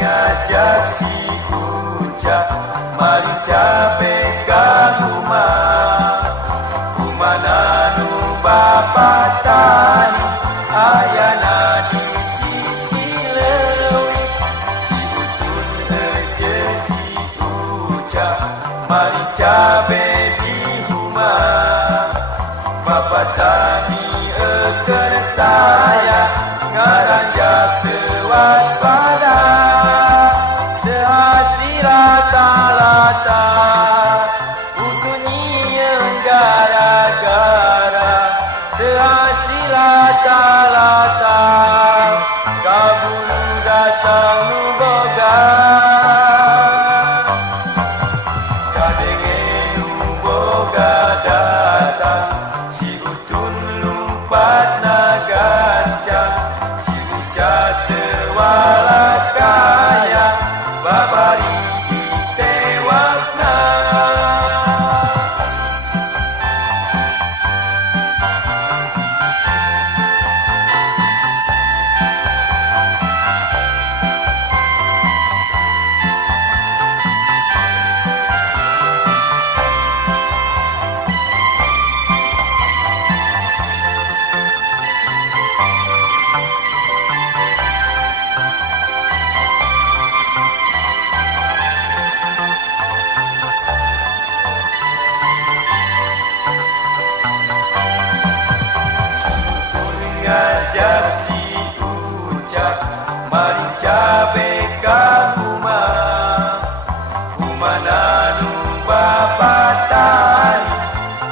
Ngajak si Ucap mari capai ke rumah nanu bapa tani ayana di sisi lewi si Utun aja si Ucap mari capai di rumah bapa tani kertaya ngaranjak tewaspada rata-rata utunya gara-gara sehasil rata-rata kaburu datang nuboga kadenge nuboga datang si Utun lumpat nagancang si Ucap tewalak kaya babari ngajak si Ucap mari capai ke rumah nanu bapa tani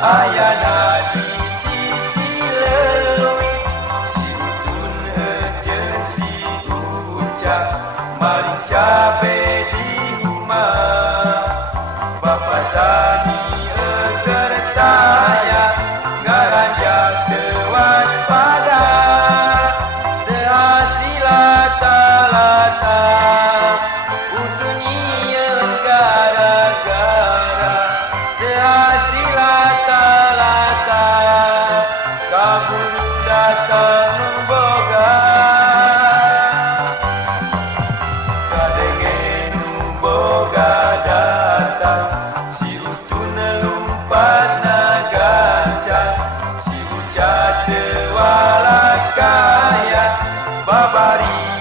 ayana di sisi lewi si Utun aja si Ucap mari capai di rumah bapa tani kertaya ngaranjak tewaspada sehasil rata-rata utunya gara-gara sehasil rata-rata kaburu datang nuboga kadenge nuboga datang si Utun lumpat nagancang si Ucap tewalak kaya babari